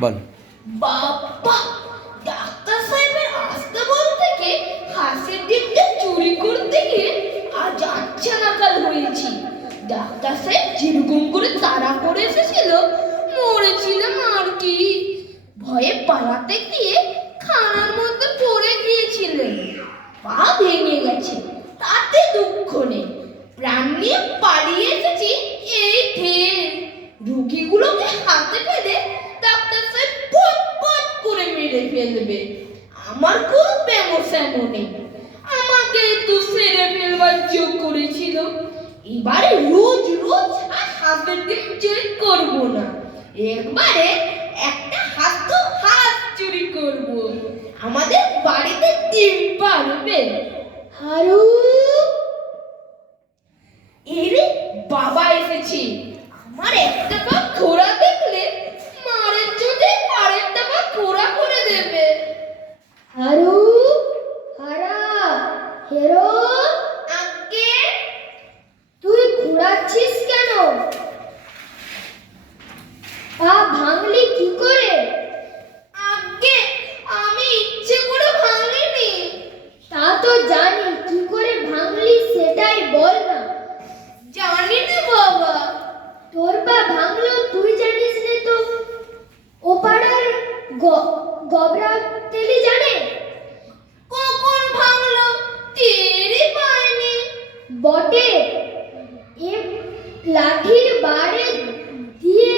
বল। বাবা, ডাক্তার সাহেবের আস্তাবল থেকে হাঁসের ডিমটা চুরি করতে গিয়ে আজ আচ্ছা নাকাল হয়েছি। ডাক্তার সাহেব যেরকম করে তাড়া করে এসেছিল, মরেছিলাম আর কি। ভয়ে পালাতে গিয়ে খানার মধ্যে পড়ে গিয়েছিলেন, পা ভেঙে গেছে, তাতে দুঃখ নেই। প্রাণ নিয়ে পালিয়ে এসেছি এই ঢের। রুগীগুলোকে হাতে পেলে ডাক্তার সাহেব পট পট করে মেরে ফেলবে। আমার খুব ব্যামো নেই, আমাকে তো সেরে ফেলবার যোগ করেছিল। এবারে রোজ রোজ আর হাতের ডিম চুরি করবো না, একবারে একটা হাত চুরি করব। আমাদের বাড়িতে ডিম পারবে। হারু, এরে বাবা এসেছে। আমার একটা পা খোড়া দেখলে মারের চোটে আরেকটা পা খোড়া করে দেবে। হারু, হারা, হেরো, আগে তুই ঘোরাচ্ছিস কেন? পা ভাঙলি কি করে? আগে আমি ইচ্ছে করে ভাঙিনি। তা তো জানি, কি করে ভাঙলি সেটাই বল না। জানি না বাবা। তোর পা ভাঙলো তুই জানিস না তো ও পাড়ার গবরা তেলি জানে? কখন ভাঙলো টেরই পাইনি। বটে, এ লাঠির বাড়ে দিয়ে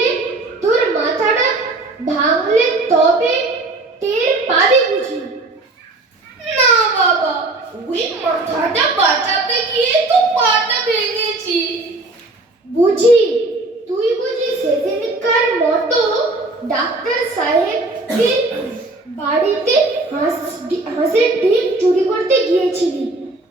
তোর মাথাটা ভাঙলে তবে টের পাবি বুঝি। না বাবা, ওই মাথাটা বাঁচাতে গিয়ে তো পাটা ভেঙেছি। বুঝি, তুই বুঝি সেদিনকার মতো ডাক্তার সাহেবকে বাড়িতে হাঁসের ডিম চুরি করতে গিয়েছিলি।